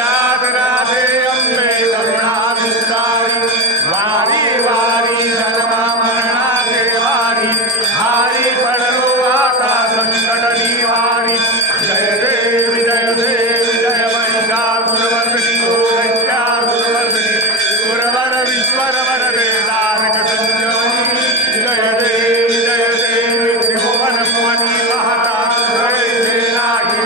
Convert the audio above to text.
राधे राधे अंबे करुणासुंदरी वारी वारी जन्म मरणाचे वारी हारी पडलो आता संकट निवारी जय देवी जय महिषासुरमर्दिनी दैत्यासुरमर्दिनी सुरवर विश्वर वरदे तारक संजीवनी जय देवी त्रिभुवन भुवनी महता जय नाही